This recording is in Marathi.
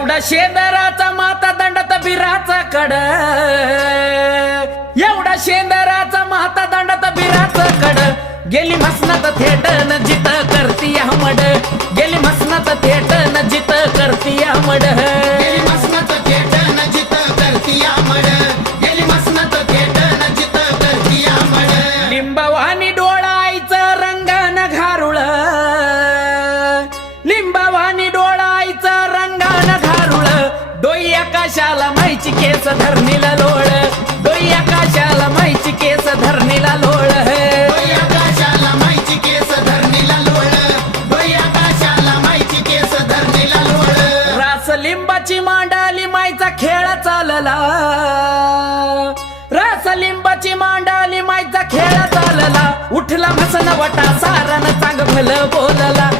एवढा शेंदराचा माता दंडात बिराचा कड, एवढा शेंदराचा माता दंडात बिराचा कड, गेली मसनात थेट न जित करती हमड, गेली मसनात थेट न जित करती हमड, गेली मसनात थेट न जित करती हमड, गेली मसनात थेट न जित करती हमड. लिंबवानी डोळायचं रंगान घारुळ, लिंबवानी डोळायचं रंगान घारुळ, डोई आकाशाला माईची केस धरणीला लोळ, डोई आकाशाला माईची केस धरणीला लोळ, डोई आकाशाला माईची केस धरणीला लोळ, डोई आकाशाला माईची केस धरणीला लोळ. रास लिंबाची मांडाली माईचा खेळ चालला, रास लिंबाची मांडाली माईचा खेळ चालला, उठला मसन वटा सारण चांग भलं बोलला.